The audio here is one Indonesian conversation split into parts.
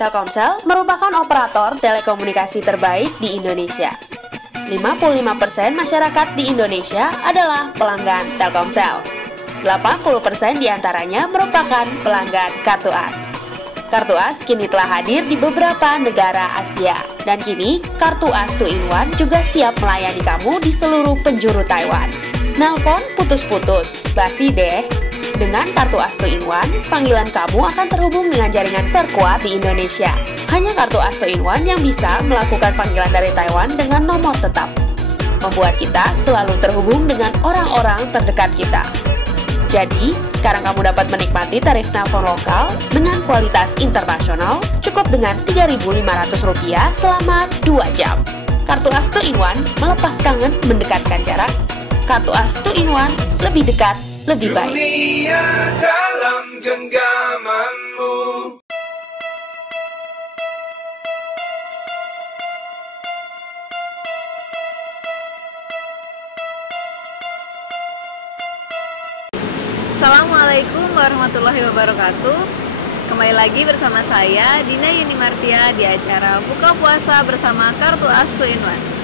Telkomsel merupakan operator telekomunikasi terbaik di Indonesia. 55% masyarakat di Indonesia adalah pelanggan Telkomsel. 80% diantaranya merupakan pelanggan Kartu As. Kartu As kini telah hadir di beberapa negara Asia. Dan kini, Kartu As 2-in-1 juga siap melayani kamu di seluruh penjuru Taiwan. Nelpon putus-putus, basi deh. Dengan Kartu As 2-in-1, panggilan kamu akan terhubung dengan jaringan terkuat di Indonesia. Hanya Kartu As 2-in-1 yang bisa melakukan panggilan dari Taiwan dengan nomor tetap. Membuat kita selalu terhubung dengan orang-orang terdekat kita. Jadi, sekarang kamu dapat menikmati tarif nelpon lokal dengan kualitas internasional cukup dengan Rp3.500 selama 2 jam. Kartu As 2-in-1 melepas kangen mendekatkan jarak. Kartu As 2-in-1 lebih dekat, lebih baik. Dunia dalam genggamanmu. Assalamualaikum warahmatullahi wabarakatuh. Kembali lagi bersama saya Dina Yunimartia di acara Buka Puasa bersama Kartu As 2-in-1.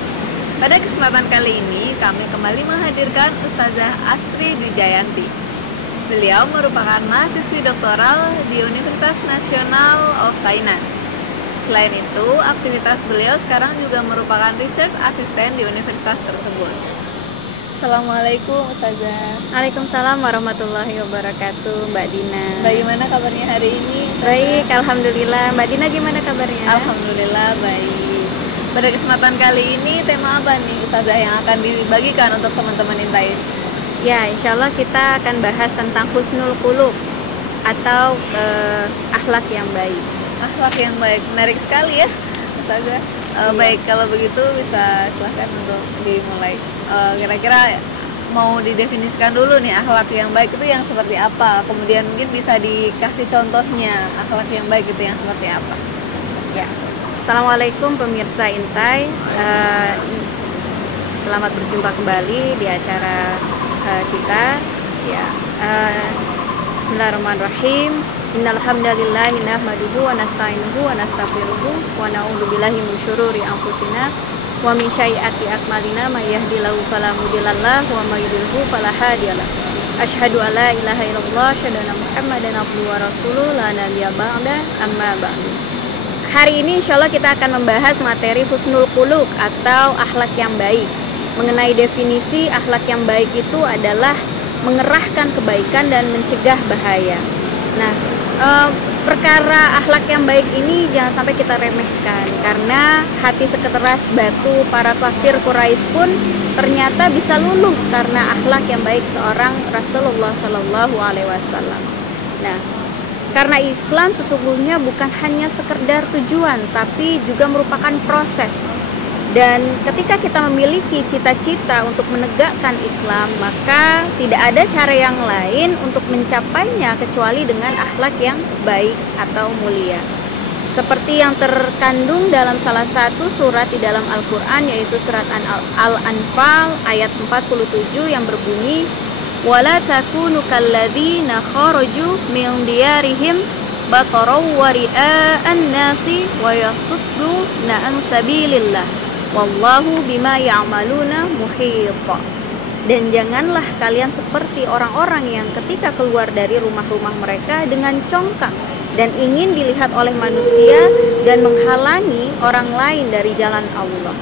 Pada kesempatan kali ini kami kembali menghadirkan Ustazah Astri Dwijayanti. Beliau merupakan mahasiswi doktoral di Universitas Nasional of Tainan. Selain itu, aktivitas beliau sekarang juga merupakan research assistant di universitas tersebut. Assalamualaikum Ustazah. Waalaikumsalam warahmatullahi wabarakatuh, Mbak Dina. Bagaimana kabarnya hari ini? Baik, alhamdulillah. Mbak Dina gimana kabarnya? Alhamdulillah baik. Pada kesempatan kali ini tema apa nih Ustazah yang akan dibagikan untuk teman-teman Intais? Ya, insya Allah kita akan bahas tentang husnul khuluq atau akhlak yang baik. Akhlak yang baik, menarik sekali ya Ustazah. Iya. Baik, kalau begitu bisa silahkan untuk dimulai. Kira-kira mau didefinisikan dulu nih akhlak yang baik itu yang seperti apa, kemudian mungkin bisa dikasih contohnya akhlak yang baik itu yang seperti apa. Ya. Assalamualaikum pemirsa Intai, selamat berjumpa kembali di acara kita. Ya, Bismillahirrahmanirrahim. Innal hamdalillahi nahmaduhu wa nasta'inuhu wa nastaghfiruhu wa na'udzu billahi min syururi anfusina wa min sayyiati a'malina may yahdihillahu fala mudhillalah wa may yudhlilhu fala hadiyalah. Asyhadu an la ilaha illallah wa asyhadu anna Muhammadan abduhu wa rasuluhu la nabiyya ba'da amma ba'du. Hari ini insya Allah kita akan membahas materi husnul khuluq atau akhlak yang baik. Mengenai definisi akhlak yang baik itu adalah mengerahkan kebaikan dan mencegah bahaya. Nah, perkara akhlak yang baik ini jangan sampai kita remehkan, karena hati sekeras batu para kafir Quraisy pun ternyata bisa luluh karena akhlak yang baik seorang Rasulullah Shallallahu Alaihi Wasallam. Nah, karena Islam sesungguhnya bukan hanya sekedar tujuan, tapi juga merupakan proses. Dan ketika kita memiliki cita-cita untuk menegakkan Islam, maka tidak ada cara yang lain untuk mencapainya kecuali dengan akhlak yang baik atau mulia. Seperti yang terkandung dalam salah satu surat di dalam Al-Quran, yaitu surat Al-Anfal ayat 47 yang berbunyi, wala takunu kalladzina kharaju min diyarihim bataraw wa ria'an nasi wa yasudduna an sabilillah wallahu bima ya'maluna muhit. Dan janganlah kalian seperti orang-orang yang ketika keluar dari rumah-rumah mereka dengan congkak dan ingin dilihat oleh manusia dan menghalangi orang lain dari jalan Allah.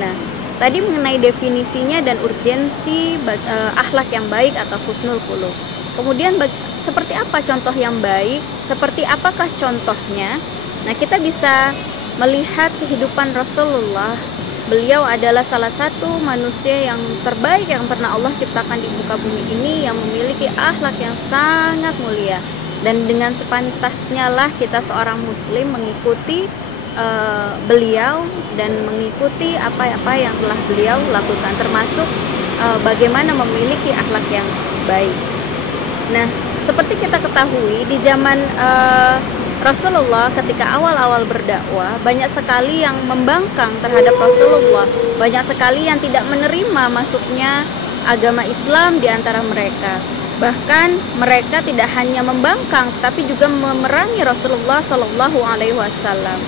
Nah, tadi mengenai definisinya dan urgensi akhlak yang baik atau husnul khuluq. Kemudian seperti apa contoh yang baik? Seperti apakah contohnya? Nah, kita bisa melihat kehidupan Rasulullah. Beliau adalah salah satu manusia yang terbaik yang pernah Allah ciptakan di muka bumi ini, yang memiliki akhlak yang sangat mulia. Dan dengan sepantasnya lah kita seorang muslim mengikuti beliau dan mengikuti apa-apa yang telah beliau lakukan, termasuk bagaimana memiliki akhlak yang baik. Nah, seperti kita ketahui di zaman Rasulullah ketika awal-awal berdakwah, banyak sekali yang membangkang terhadap Rasulullah, banyak sekali yang tidak menerima masuknya agama Islam di antara mereka. Bahkan mereka tidak hanya membangkang tapi juga memerangi Rasulullah Shallallahu Alaihi Wasallam.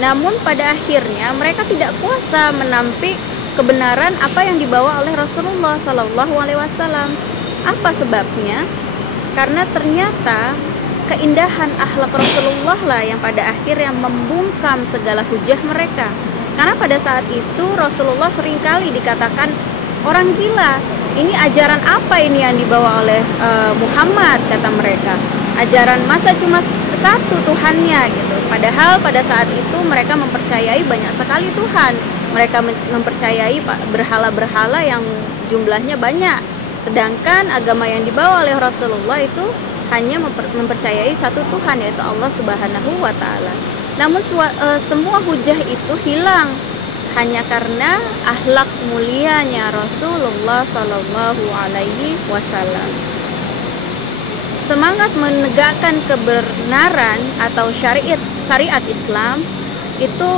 Namun pada akhirnya mereka tidak kuasa menampik kebenaran apa yang dibawa oleh Rasulullah Shallallahu Alaihi Wasallam. Apa sebabnya? Karena ternyata keindahan akhlak Rasulullah lah yang pada akhirnya membungkam segala hujah mereka. Karena pada saat itu Rasulullah seringkali dikatakan orang gila. Ini ajaran apa ini yang dibawa oleh Muhammad, kata mereka. Ajaran masa cuma satu Tuhannya gitu. Padahal pada saat itu mereka mempercayai banyak sekali Tuhan. Mereka mempercayai berhala-berhala yang jumlahnya banyak. Sedangkan agama yang dibawa oleh Rasulullah itu hanya mempercayai satu Tuhan, yaitu Allah Subhanahu wa Ta'ala. Namun semua hujah itu hilang hanya karena akhlak mulianya Rasulullah Sallallahu Alaihi Wasallam. Semangat menegakkan kebenaran atau syariat Islam itu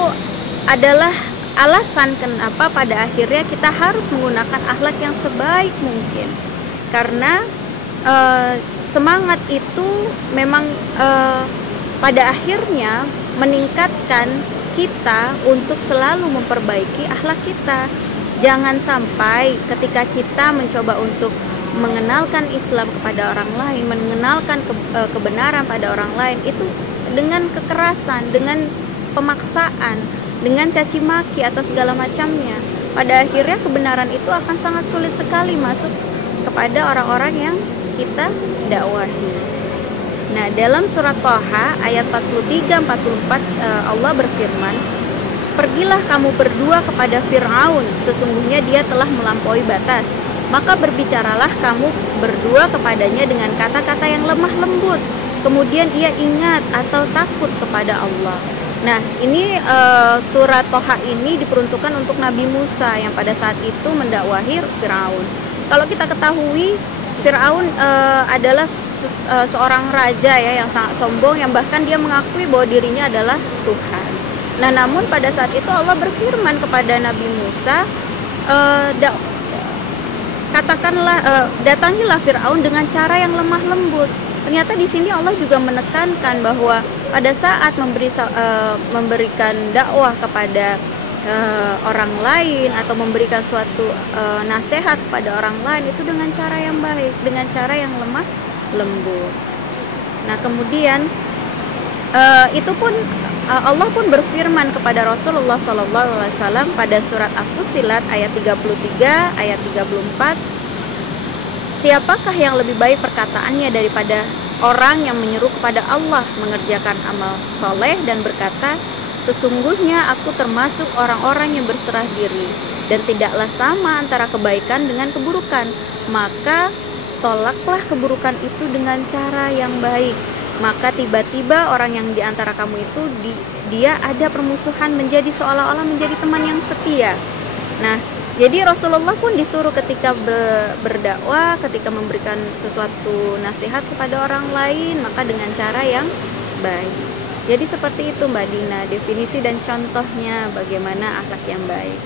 adalah alasan kenapa pada akhirnya kita harus menggunakan akhlak yang sebaik mungkin. Karena semangat itu memang pada akhirnya meningkatkan kita untuk selalu memperbaiki akhlak kita. Jangan sampai ketika kita mencoba untuk mengenalkan Islam kepada orang lain, mengenalkan kebenaran pada orang lain itu dengan kekerasan, dengan pemaksaan, dengan caci maki atau segala macamnya. Pada akhirnya kebenaran itu akan sangat sulit sekali masuk kepada orang-orang yang kita dakwahi. Nah, dalam surat Thaha ayat 43-44 Allah berfirman, "Pergilah kamu berdua kepada Fir'aun, sesungguhnya dia telah melampaui batas. Maka berbicaralah kamu berdua kepadanya dengan kata-kata yang lemah lembut. Kemudian ia ingat atau takut kepada Allah." Nah, ini surat Thaha ini diperuntukkan untuk Nabi Musa yang pada saat itu mendakwahi Fir'aun. Kalau kita ketahui, Fir'aun adalah seorang raja ya yang sangat sombong, yang bahkan dia mengakui bahwa dirinya adalah Tuhan. Nah, namun pada saat itu Allah berfirman kepada Nabi Musa, datangilah Fir'aun dengan cara yang lemah lembut. Ternyata di sini Allah juga menekankan bahwa pada saat memberikan dakwah kepada orang lain atau memberikan suatu nasihat kepada orang lain itu dengan cara yang baik, dengan cara yang lemah lembut. Nah, kemudian itu pun Allah pun berfirman kepada Rasulullah SAW pada surat As-Fussilat ayat 33 ayat 34, "Siapakah yang lebih baik perkataannya daripada orang yang menyeru kepada Allah mengerjakan amal soleh dan berkata, sesungguhnya aku termasuk orang-orang yang berserah diri, dan tidaklah sama antara kebaikan dengan keburukan. Maka tolaklah keburukan itu dengan cara yang baik. Maka tiba-tiba orang yang diantara kamu itu dia ada permusuhan menjadi seolah-olah menjadi teman yang setia." Nah, jadi Rasulullah pun disuruh ketika berdakwah, ketika memberikan sesuatu nasihat kepada orang lain, maka dengan cara yang baik. Jadi seperti itu Mbak Dina, definisi dan contohnya bagaimana akhlak yang baik.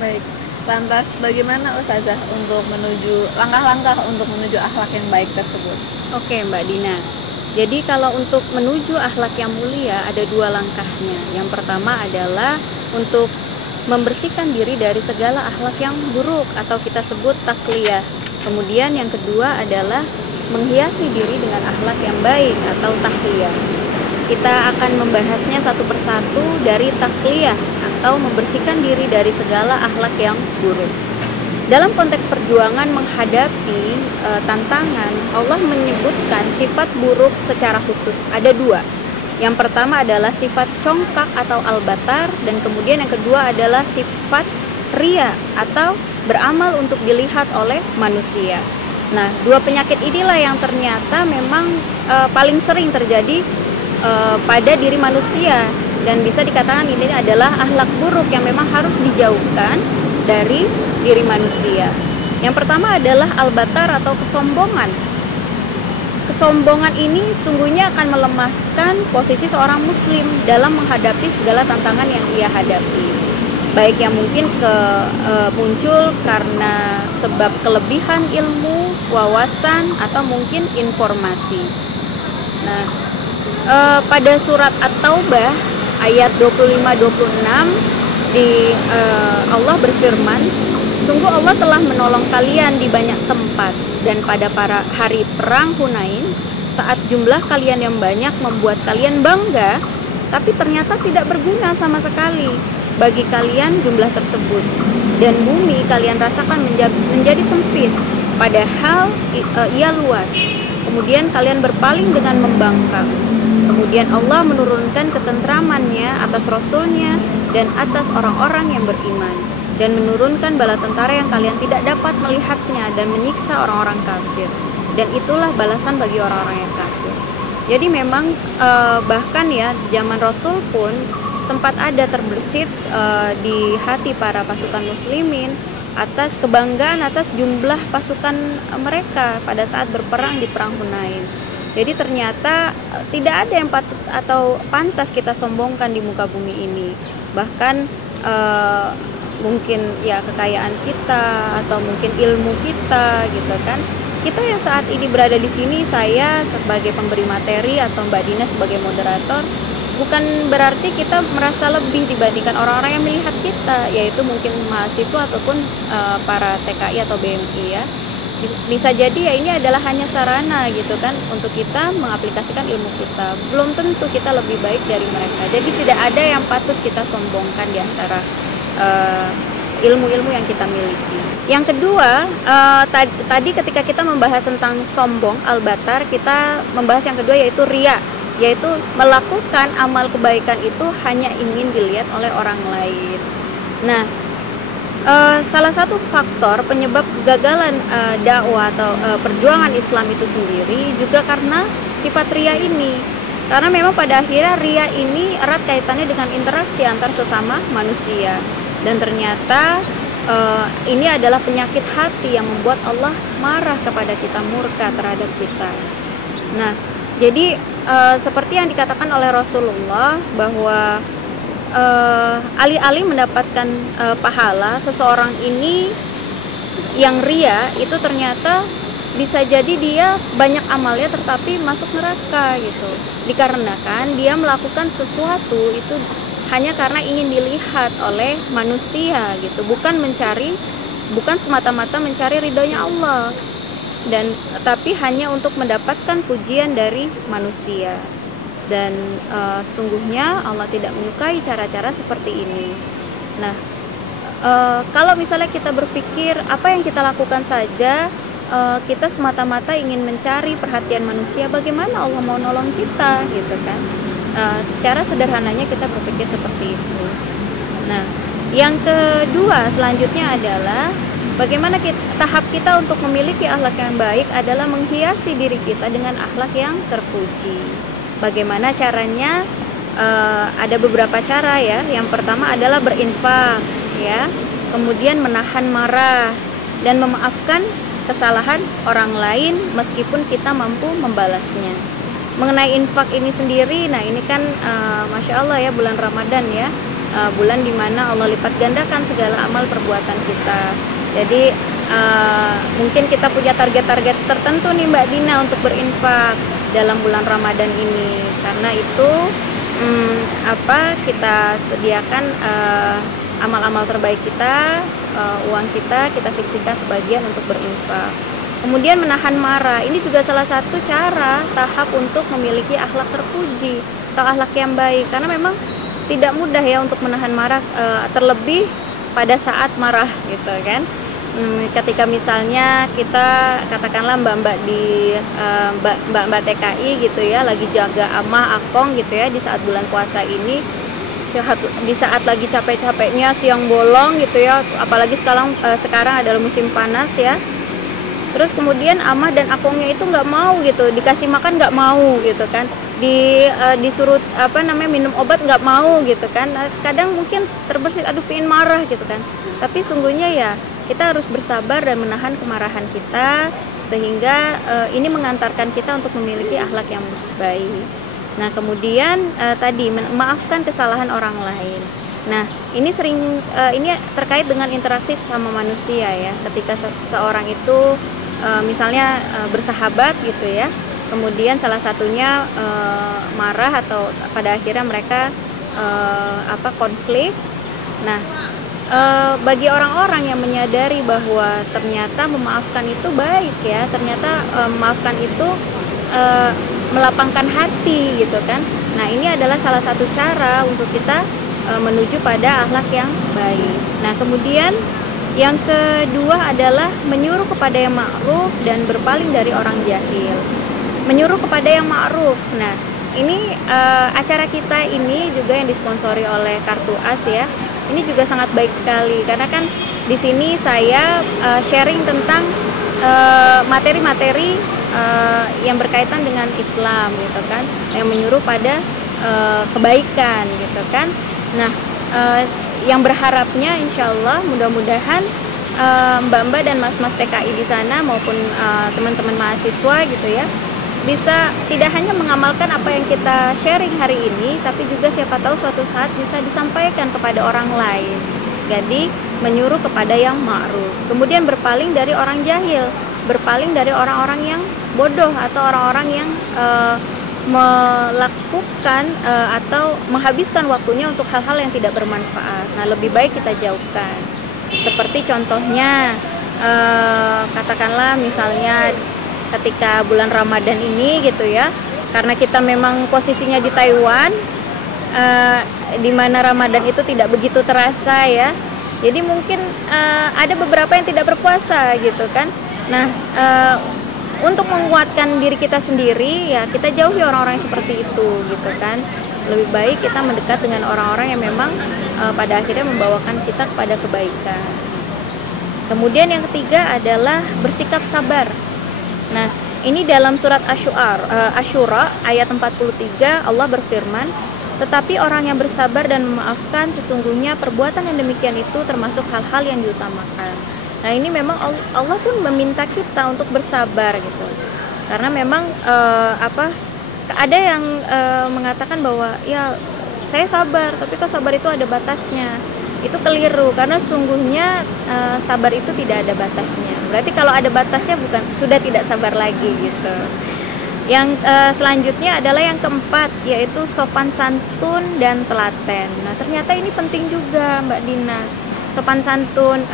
Baik, lantas bagaimana Ustazah untuk langkah-langkah untuk menuju akhlak yang baik tersebut? Oke Mbak Dina, jadi kalau untuk menuju akhlak yang mulia ada dua langkahnya. Yang pertama adalah untuk membersihkan diri dari segala akhlak yang buruk atau kita sebut takliyah. Kemudian yang kedua adalah menghiasi diri dengan akhlak yang baik atau tahliyah. Kita akan membahasnya satu persatu dari takliyah atau membersihkan diri dari segala akhlak yang buruk. Dalam konteks perjuangan menghadapi tantangan, Allah menyebutkan sifat buruk secara khusus. Ada dua. Yang pertama adalah sifat congkak atau al-batar, dan kemudian yang kedua adalah sifat ria atau beramal untuk dilihat oleh manusia. Nah, dua penyakit inilah yang ternyata memang paling sering terjadi pada diri manusia, dan bisa dikatakan ini adalah akhlak buruk yang memang harus dijauhkan dari diri manusia. Yang pertama adalah al-batar atau kesombongan. Kesombongan ini sungguhnya akan melemahkan posisi seorang muslim dalam menghadapi segala tantangan yang ia hadapi. baik yang mungkin muncul karena sebab kelebihan ilmu, wawasan, atau mungkin informasi. Nah, pada surat At-Taubah ayat 25-26 Allah berfirman, sungguh Allah telah menolong kalian di banyak tempat, dan pada hari perang Hunain, saat jumlah kalian yang banyak membuat kalian bangga, tapi ternyata tidak berguna sama sekali bagi kalian jumlah tersebut, dan bumi kalian rasakan menjadi sempit, padahal ia luas. Kemudian kalian berpaling dengan membangkang. Kemudian Allah menurunkan ketentramannya atas Rasulnya dan atas orang-orang yang beriman, dan menurunkan bala tentara yang kalian tidak dapat melihatnya, dan menyiksa orang-orang kafir. Dan itulah balasan bagi orang-orang yang kafir. Jadi memang bahkan ya zaman Rasul pun sempat ada terbersit di hati para pasukan muslimin atas kebanggaan atas jumlah pasukan mereka pada saat berperang di perang Hunain. Jadi ternyata tidak ada yang patut atau pantas kita sombongkan di muka bumi ini. Bahkan mungkin ya kekayaan kita atau mungkin ilmu kita gitu kan. Kita yang saat ini berada di sini, saya sebagai pemberi materi atau Mbak Dina sebagai moderator, bukan berarti kita merasa lebih dibandingkan orang-orang yang melihat kita, yaitu mungkin mahasiswa ataupun para TKI atau BMI ya. Bisa jadi ya ini adalah hanya sarana gitu kan untuk kita mengaplikasikan ilmu kita. Belum tentu kita lebih baik dari mereka. Jadi tidak ada yang patut kita sombongkan di antara ilmu-ilmu yang kita miliki. Yang kedua, tadi ketika kita membahas tentang sombong, al-batar, kita membahas yang kedua yaitu riya, yaitu melakukan amal kebaikan itu hanya ingin dilihat oleh orang lain. Nah, salah satu faktor penyebab kegagalan dakwah atau perjuangan Islam itu sendiri juga karena sifat riya ini. Karena memang pada akhirnya riya ini erat kaitannya dengan interaksi antar sesama manusia. Dan ternyata ini adalah penyakit hati yang membuat Allah marah kepada kita, murka terhadap kita. Nah, jadi seperti yang dikatakan oleh Rasulullah bahwa alih-alih mendapatkan pahala, seseorang ini yang riya itu ternyata bisa jadi dia banyak amalnya tetapi masuk neraka gitu. Dikarenakan dia melakukan sesuatu itu hanya karena ingin dilihat oleh manusia gitu, bukan semata-mata mencari ridhonya Allah, dan tapi hanya untuk mendapatkan pujian dari manusia. Dan sungguhnya Allah tidak menyukai cara-cara seperti ini. Nah, kalau misalnya kita berpikir apa yang kita lakukan saja kita semata-mata ingin mencari perhatian manusia, bagaimana Allah mau nolong kita gitu kan? Secara sederhananya kita berpikir seperti itu. Nah, yang kedua selanjutnya adalah bagaimana tahap kita untuk memiliki akhlak yang baik adalah menghiasi diri kita dengan akhlak yang terpuji. Bagaimana caranya? Ada beberapa cara ya. Yang pertama adalah berinfak, ya. Kemudian menahan marah dan memaafkan kesalahan orang lain meskipun kita mampu membalasnya. Mengenai infak ini sendiri, nah ini kan Masya Allah ya, bulan Ramadan ya, bulan dimana Allah lipat gandakan segala amal perbuatan kita. Jadi mungkin kita punya target-target tertentu nih Mbak Dina untuk berinfak dalam bulan Ramadan ini. Karena itu kita sediakan amal-amal terbaik kita, uang kita sisihkan sebagian untuk berinfak. Kemudian menahan marah, ini juga salah satu cara tahap untuk memiliki akhlak terpuji atau akhlak yang baik. Karena memang tidak mudah ya untuk menahan marah, terlebih pada saat marah gitu kan. Ketika misalnya kita katakanlah mbak-mbak di mbak-mbak TKI gitu ya, lagi jaga amah akong gitu ya di saat bulan puasa ini, di saat lagi capek-capeknya siang bolong gitu ya, apalagi sekarang adalah musim panas ya. Terus kemudian amah dan akongnya itu nggak mau gitu, dikasih makan nggak mau gitu kan, disuruh minum obat nggak mau gitu kan. Kadang mungkin terbersit, aduh pengen marah gitu kan. Tapi sungguhnya ya kita harus bersabar dan menahan kemarahan kita, sehingga ini mengantarkan kita untuk memiliki akhlak yang baik. Nah kemudian tadi memaafkan kesalahan orang lain. Nah, ini ini terkait dengan interaksi sama manusia ya. Ketika seseorang itu misalnya bersahabat gitu ya, kemudian salah satunya marah atau pada akhirnya mereka konflik. Nah, bagi orang-orang yang menyadari bahwa ternyata memaafkan itu baik ya, ternyata memaafkan itu melapangkan hati gitu kan. Nah, ini adalah salah satu cara untuk kita menuju pada akhlak yang baik. Nah, kemudian yang kedua adalah menyuruh kepada yang ma'ruf dan berpaling dari orang jahil. Menyuruh kepada yang ma'ruf. Nah, ini acara kita ini juga yang disponsori oleh Kartu As ya. Ini juga sangat baik sekali karena kan di sini saya sharing tentang materi-materi yang berkaitan dengan Islam gitu kan, yang menyuruh pada kebaikan gitu kan. Nah, yang berharapnya insya Allah mudah-mudahan mbak-mbak dan mas-mas TKI di sana maupun teman-teman mahasiswa gitu ya, bisa tidak hanya mengamalkan apa yang kita sharing hari ini, tapi juga siapa tahu suatu saat bisa disampaikan kepada orang lain. Jadi menyuruh kepada yang ma'ruf, kemudian berpaling dari orang jahil, berpaling dari orang-orang yang bodoh atau orang-orang yang melakukan atau menghabiskan waktunya untuk hal-hal yang tidak bermanfaat. Nah, lebih baik kita jauhkan. Seperti contohnya katakanlah misalnya ketika bulan Ramadan ini gitu ya, karena kita memang posisinya di Taiwan, di mana Ramadan itu tidak begitu terasa ya. Jadi mungkin ada beberapa yang tidak berpuasa gitu kan. Nah, untuk menguatkan diri kita sendiri ya, kita jauhi orang-orang yang seperti itu gitu kan. Lebih baik kita mendekat dengan orang-orang yang memang pada akhirnya membawakan kita kepada kebaikan. Kemudian yang ketiga adalah bersikap sabar. Nah, ini dalam surat Asyura ayat 43 Allah berfirman, tetapi orang yang bersabar dan memaafkan sesungguhnya perbuatan yang demikian itu termasuk hal-hal yang diutamakan. Nah, ini memang Allah pun meminta kita untuk bersabar gitu. Karena memang ada yang mengatakan bahwa ya saya sabar, tapi kok sabar itu ada batasnya. Itu keliru karena sungguhnya sabar itu tidak ada batasnya. Berarti kalau ada batasnya sudah tidak sabar lagi gitu. Yang selanjutnya adalah yang keempat, yaitu sopan santun dan telaten. Nah, ternyata ini penting juga Mbak Dina. Sopan santun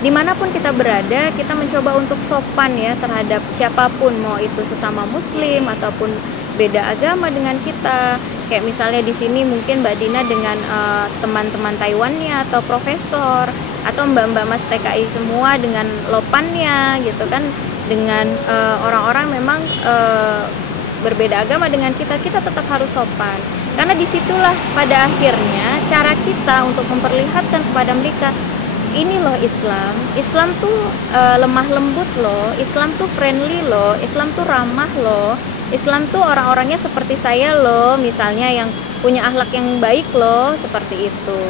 dimanapun kita berada, kita mencoba untuk sopan ya terhadap siapapun, mau itu sesama muslim ataupun beda agama dengan kita. Kayak misalnya di sini mungkin Mbak Dina dengan teman-teman Taiwannya atau profesor atau mbak-mbak mas TKI semua dengan lopannya gitu kan, dengan orang-orang memang berbeda agama dengan kita tetap harus sopan. Karena disitulah pada akhirnya cara kita untuk memperlihatkan kepada mereka, ini loh Islam tuh lemah lembut loh, Islam tuh friendly loh, Islam tuh ramah loh, Islam tuh orang-orangnya seperti saya loh, misalnya yang punya akhlak yang baik loh, seperti itu.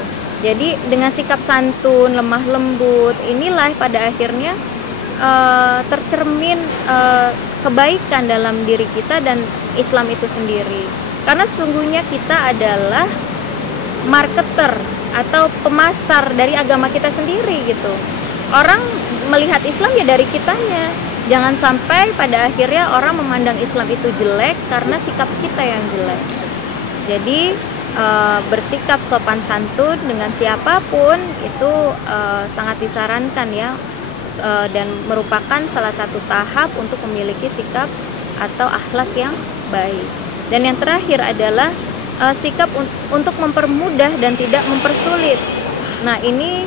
Jadi dengan sikap santun, lemah lembut, inilah pada akhirnya tercermin kebaikan dalam diri kita dan Islam itu sendiri. Karena sesungguhnya kita adalah marketer atau pemasar dari agama kita sendiri gitu. Orang melihat Islam ya dari kitanya. Jangan sampai pada akhirnya orang memandang Islam itu jelek karena sikap kita yang jelek. Jadi bersikap sopan santun dengan siapapun itu sangat disarankan ya, dan merupakan salah satu tahap untuk memiliki sikap atau akhlak yang baik. Dan yang terakhir adalah sikap untuk mempermudah dan tidak mempersulit. Nah, ini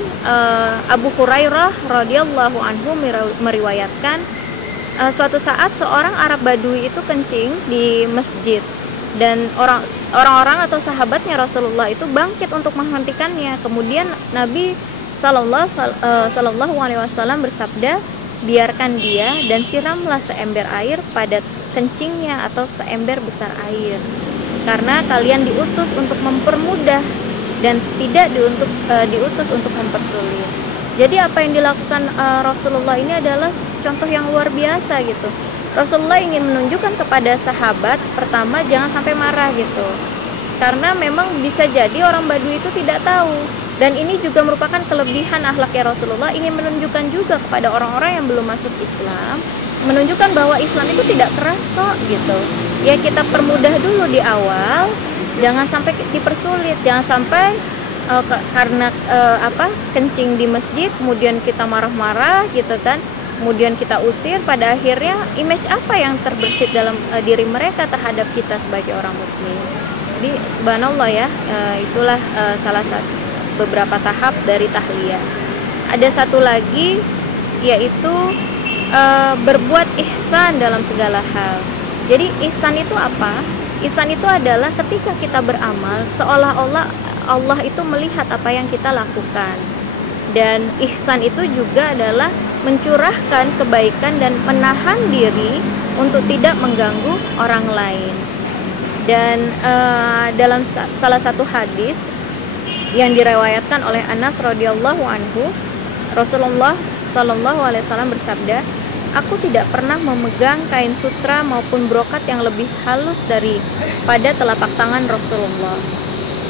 Abu Hurairah radhiyallahu anhu meriwayatkan suatu saat seorang Arab Badui itu kencing di masjid dan orang-orang atau sahabatnya Rasulullah itu bangkit untuk menghentikannya. Kemudian Nabi Sallallahu Alaihi Wasallam bersabda, biarkan dia dan siramlah seember air pada kencingnya atau seember besar air. Karena kalian diutus untuk mempermudah dan tidak diutus untuk mempersulit. Jadi apa yang dilakukan Rasulullah ini adalah contoh yang luar biasa gitu. Rasulullah ingin menunjukkan kepada sahabat, pertama jangan sampai marah gitu. karena memang bisa jadi orang Badui itu tidak tahu. Dan ini juga merupakan kelebihan akhlaknya Rasulullah, ingin menunjukkan juga kepada orang-orang yang belum masuk Islam, menunjukkan bahwa Islam itu tidak keras kok gitu. Ya kita permudah dulu di awal, jangan sampai dipersulit, jangan sampai karena kencing di masjid kemudian kita marah-marah gitu kan, kemudian kita usir, pada akhirnya image apa yang terbersit dalam diri mereka terhadap kita sebagai orang muslim. Jadi subhanallah ya, itulah salah satu beberapa tahap dari tahliyah. Ada satu lagi, yaitu berbuat ihsan dalam segala hal. Jadi ihsan itu apa? Ihsan itu adalah ketika kita beramal seolah-olah Allah itu melihat apa yang kita lakukan. Dan ihsan itu juga adalah mencurahkan kebaikan dan menahan diri untuk tidak mengganggu orang lain. Dan dalam salah satu hadis yang direwayatkan oleh Anas radhiyallahu anhu, Rasulullah sallallahu alaihi wasallam bersabda, "Aku tidak pernah memegang kain sutra maupun brokat yang lebih halus daripada telapak tangan Rasulullah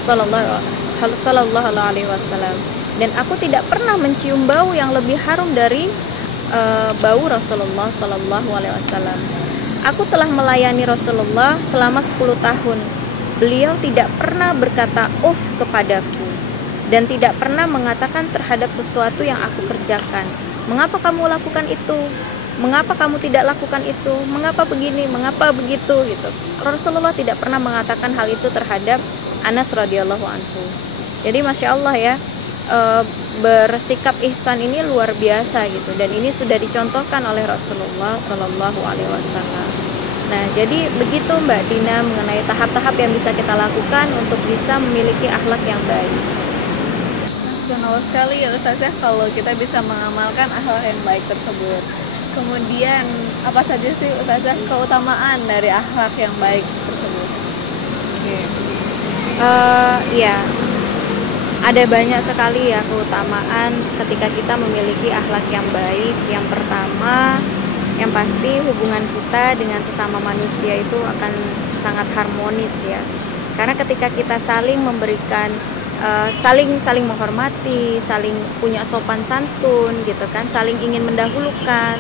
sallallahu alaihi wasallam, dan aku tidak pernah mencium bau yang lebih harum dari bau Rasulullah sallallahu alaihi wasallam. Aku telah melayani Rasulullah selama 10 tahun. Beliau tidak pernah berkata uff kepadaku dan tidak pernah mengatakan terhadap sesuatu yang aku kerjakan, mengapa kamu lakukan itu? Mengapa kamu tidak lakukan itu? Mengapa begini? Mengapa begitu? Gitu. Rasulullah tidak pernah mengatakan hal itu terhadap Anas radhiyallahu anhu. Jadi masya Allah ya, bersikap ihsan ini luar biasa gitu, dan ini sudah dicontohkan oleh Rasulullah Shallallahu Alaihi Wasallam. Nah, jadi begitu Mbak Dina mengenai tahap-tahap yang bisa kita lakukan untuk bisa memiliki akhlak yang baik. Senang sekali ya Ustazah kalau kita bisa mengamalkan akhlak yang baik tersebut. Kemudian apa saja sih Ustazah keutamaan dari akhlak yang baik tersebut? Ya, ada banyak sekali ya keutamaan ketika kita memiliki akhlak yang baik. Yang pertama, yang pasti hubungan kita dengan sesama manusia itu akan sangat harmonis ya. Karena ketika kita saling memberikan saling menghormati, saling punya sopan santun gitu kan, saling ingin mendahulukan,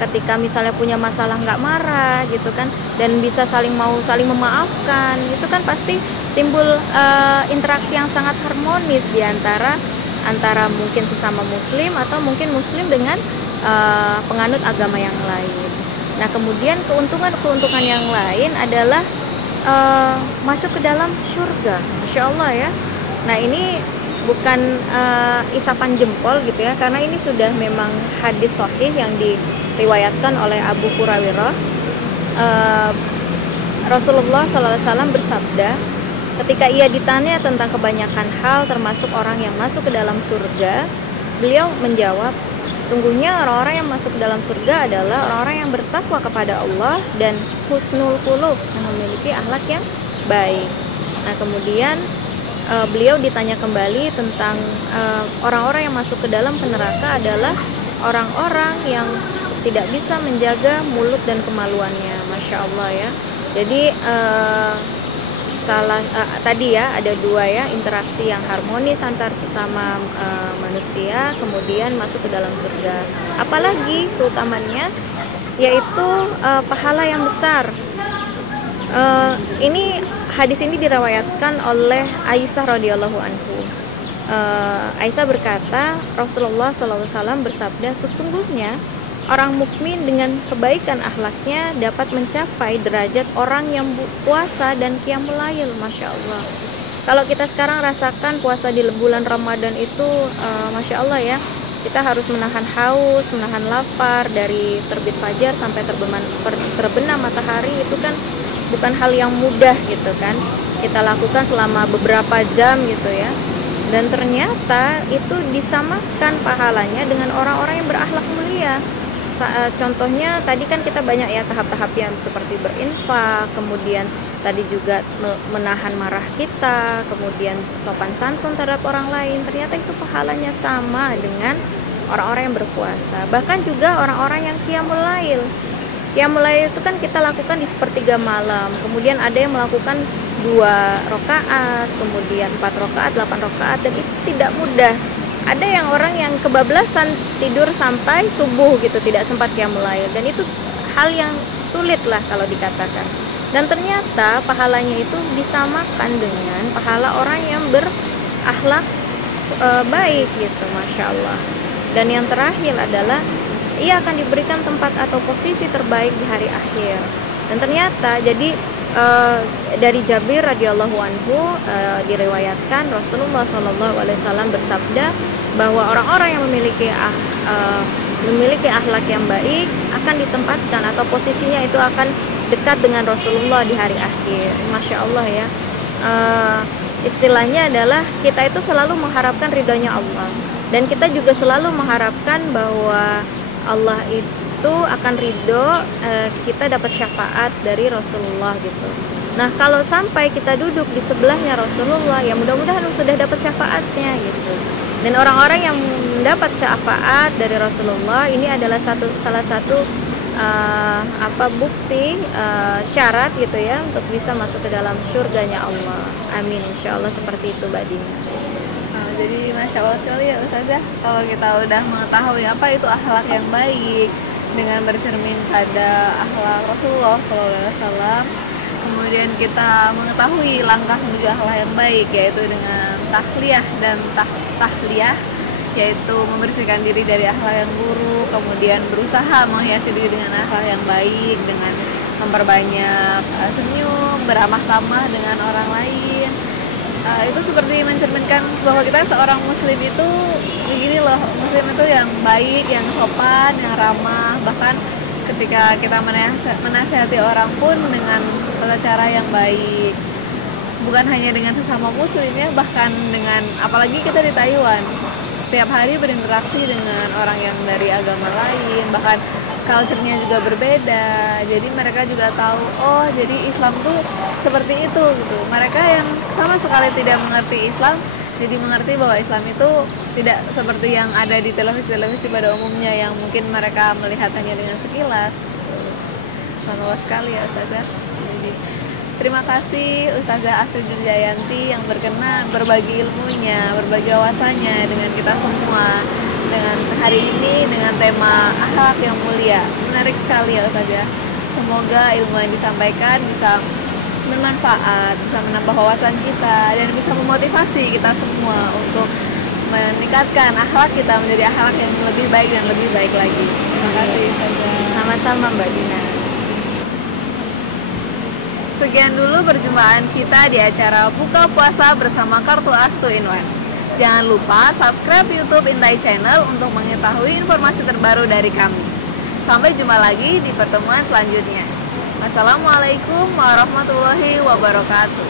ketika misalnya punya masalah nggak marah gitu kan, dan bisa saling memaafkan, itu kan pasti timbul interaksi yang sangat harmonis di antara mungkin sesama muslim atau mungkin muslim dengan penganut agama yang lain. Nah, kemudian keuntungan yang lain adalah masuk ke dalam surga, masya Allah ya. Nah, ini bukan isapan jempol gitu ya, karena ini sudah memang hadis sahih yang diriwayatkan oleh Abu Hurairah. Rasulullah SAW bersabda, ketika ia ditanya tentang kebanyakan hal termasuk orang yang masuk ke dalam surga, beliau menjawab, sungguhnya orang-orang yang masuk ke dalam surga adalah orang-orang yang bertakwa kepada Allah dan husnul qulub, yang memiliki akhlak yang baik. Nah, kemudian beliau ditanya kembali tentang orang-orang yang masuk ke dalam neraka adalah orang-orang yang tidak bisa menjaga mulut dan kemaluannya, masya Allah ya. Jadi tadi ya ada dua ya, interaksi yang harmonis antar sesama manusia, kemudian masuk ke dalam surga. Apalagi keutamannya yaitu pahala yang besar. Hadis ini dirawayatkan oleh Aisyah radhiyallahu anhu. Aisyah berkata, Rasulullah SAW bersabda, sesungguhnya orang mukmin dengan kebaikan akhlaknya dapat mencapai derajat orang yang puasa dan qiyamul lail, masya Allah. Kalau kita sekarang rasakan puasa di bulan Ramadan itu, masya Allah ya, kita harus menahan haus, menahan lapar dari terbit fajar sampai terbenam matahari, itu kan bukan hal yang mudah gitu kan, kita lakukan selama beberapa jam gitu ya. Dan ternyata itu disamakan pahalanya dengan orang-orang yang berakhlak mulia. Contohnya tadi kan kita banyak ya tahap-tahap yang seperti berinfak, kemudian tadi juga menahan marah kita, kemudian sopan santun terhadap orang lain. Ternyata itu pahalanya sama dengan orang-orang yang berpuasa. Bahkan juga orang-orang yang qiyamul lail. Qiyamul lail itu kan kita lakukan di sepertiga malam, kemudian ada yang melakukan 2 rakaat, kemudian 4 rakaat, 8 rakaat, dan itu tidak mudah. Ada yang orang yang kebablasan tidur sampai subuh gitu, tidak sempat qiyamul lail, dan itu hal yang sulit lah kalau dikatakan. Dan ternyata pahalanya itu disamakan dengan pahala orang yang berakhlak baik gitu, Masya Allah. Dan yang terakhir adalah ia akan diberikan tempat atau posisi terbaik di hari akhir. Dan ternyata jadi dari Jabir radhiyallahu anhu diriwayatkan Rasulullah SAW bersabda bahwa orang-orang yang memiliki akhlak yang baik akan ditempatkan atau posisinya itu akan dekat dengan Rasulullah di hari akhir. Masya Allah ya. Istilahnya adalah kita itu selalu mengharapkan ridhonya Allah, dan kita juga selalu mengharapkan bahwa Allah itu akan ridho, kita dapat syafaat dari Rasulullah gitu. Nah, kalau sampai kita duduk di sebelahnya Rasulullah, ya mudah-mudahan sudah dapat syafaatnya gitu. Dan orang-orang yang mendapat syafaat dari Rasulullah ini adalah salah satu bukti syarat gitu ya untuk bisa masuk ke dalam surganya Allah. Amin, insya Allah seperti itu, Mbak Dina. Jadi Masya Allah sekali ya Ustazah, kalau kita udah mengetahui apa itu akhlak yang baik dengan bercermin pada akhlak Rasulullah SAW, kemudian kita mengetahui langkah menuju akhlak yang baik, yaitu dengan tahliyah dan tahliyah, yaitu membersihkan diri dari akhlak yang buruk, kemudian berusaha menghiasi diri dengan akhlak yang baik, dengan memperbanyak senyum, beramah tamah dengan orang lain. Itu seperti mencerminkan bahwa kita seorang muslim itu begini loh, muslim itu yang baik, yang sopan, yang ramah, bahkan ketika kita menasihati orang pun dengan tata cara yang baik, bukan hanya dengan sesama muslim ya, bahkan dengan, apalagi kita di Taiwan setiap hari berinteraksi dengan orang yang dari agama lain, bahkan culture-nya juga berbeda, jadi mereka juga tahu, oh jadi Islam tuh seperti itu gitu. Mereka yang sama sekali tidak mengerti Islam jadi mengerti bahwa Islam itu tidak seperti yang ada di televisi pada umumnya, yang mungkin mereka melihat hanya dengan sekilas gitu. Sangat sekali ya Ustazah. Jadi terima kasih Ustazah Astrid Jayanti yang berkenan berbagi ilmunya, berbagi wawasannya dengan kita semua, dengan hari ini dengan tema akhlak yang mulia. Menarik sekali ya Ustazah. Semoga ilmu yang disampaikan bisa bermanfaat, bisa menambah wawasan kita, dan bisa memotivasi kita semua untuk meningkatkan akhlak kita menjadi akhlak yang lebih baik dan lebih baik lagi. Terima kasih Ustazah. Sama-sama Mbak Dina. Sekian dulu perjumpaan kita di acara Buka Puasa bersama Kartu As 2-in-1. Jangan lupa subscribe YouTube Intai Channel untuk mengetahui informasi terbaru dari kami. Sampai jumpa lagi di pertemuan selanjutnya. Wassalamualaikum warahmatullahi wabarakatuh.